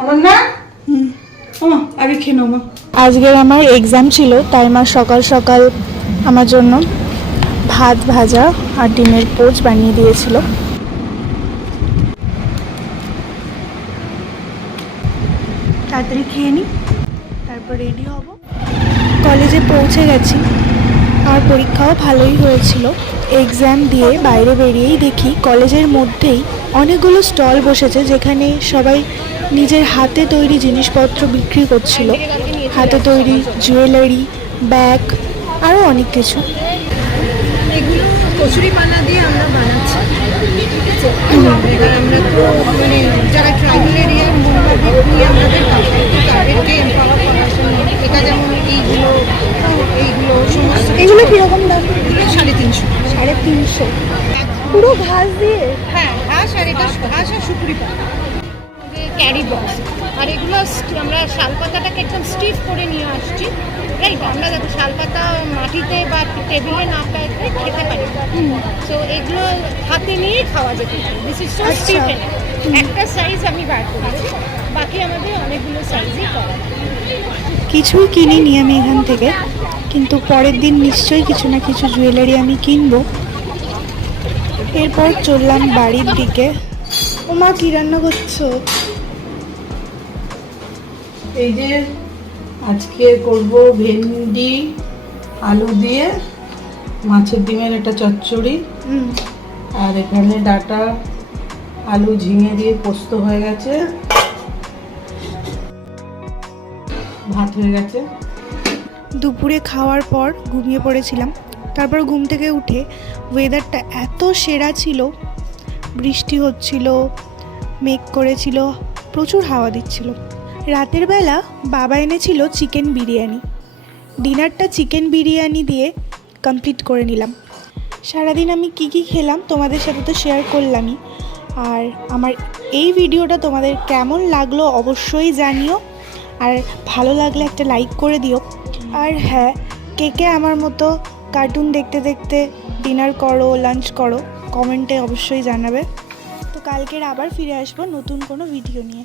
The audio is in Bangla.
অনন্যা আগে খেয়ে নাও মা। আজকের আমার এক্সাম ছিল, তাই মা সকাল সকাল আমার জন্য ভাত ভাজা আর ডিমের পোচ বানিয়ে দিয়েছিল। তাড়াতাড়ি খেয়ে নিই, তারপর রেডি হব। কলেজে পৌঁছে গেছি। আর পরীক্ষাও ভালোই হয়েছিল। এক্সাম দিয়ে বাইরে বেরিয়েই দেখি কলেজের মধ্যেই অনেকগুলো স্টল বসেছে, যেখানে সবাই নিজের হাতে তৈরি জিনিসপত্র বিক্রি করছিল। হাতে তৈরি জুয়েলারি, ব্যাগ, আরও অনেক কিছু। এগুলো কচুরি পানা দিয়ে আমরা বানাচ্ছি, ঠিক আছে? এবার আমরা তো মানে যারা ট্রাইবাল এরিয়ার মহিলা নিয়ে আমাদের তাদেরকে এম্পাওয়ার করার জন্য এটা যেমন এইগুলো সমস্ত এগুলো কীরকম দাম? এগুলো 350। 350 পুরো ঘাস দিয়ে? হ্যাঁ, ঘাস আর এটা ঘাস আর সুপুরি পাতা ক্যারি বক্স। আর এগুলো আমরা শালপাতাটাকে একদম স্টিফ করে নিয়ে আসছি, রাইট? আমরা দেখো শালপাতা মাটিতে বা টেবিলে না পাইতে খেতে পারি, তো এগুলো হাতে নিয়ে খাওয়া যেতে পারে। দিস ইজ সো স্টিফ। একটা সাইজ আমি বার করেছি, বাকি আমাদের অনেকগুলো সাইজই করা। কিছুই কিনিনি আমি এখান থেকে, কিন্তু পরের দিন নিশ্চয়ই কিছু না কিছু জুয়েলারি আমি কিনবো। এরপর চললাম বাড়ির দিকে। ও মা, কি রান্না করছো? এই যে আজকে করব ভেন্ডি আলু দিয়ে মাছের ডিমের একটা চচ্চড়ি, আর এখানে ডাটা আলু ঝিঙে দিয়ে পোস্ত হয়ে গেছে, ভাত হয়ে গেছে। দুপুরে খাওয়ার পর ঘুমিয়ে পড়েছিলাম। তারপর ঘুম থেকে উঠে ওয়েদারটা এত সেরা ছিল, বৃষ্টি হচ্ছিল, মেঘ করেছিল, প্রচুর হাওয়া দিচ্ছিল। রাতের বেলা বাবা এনেছিল চিকেন বিরিয়ানি। ডিনারটা চিকেন বিরিয়ানি দিয়ে কমপ্লিট করে নিলাম। সারাদিন আমি কি কি খেলাম তোমাদের সাথে তো শেয়ার করলামই। আর আমার এই ভিডিওটা তোমাদের কেমন লাগলো অবশ্যই জানিও, আর ভালো লাগলে একটা লাইক করে দিও। আর হ্যাঁ, কে কে আমার মতো কার্টুন দেখতে দেখতে ডিনার করো, লাঞ্চ করো, কমেন্টে অবশ্যই জানাবে। তো কালকের আবার ফিরে আসবো নতুন কোনো ভিডিও নিয়ে।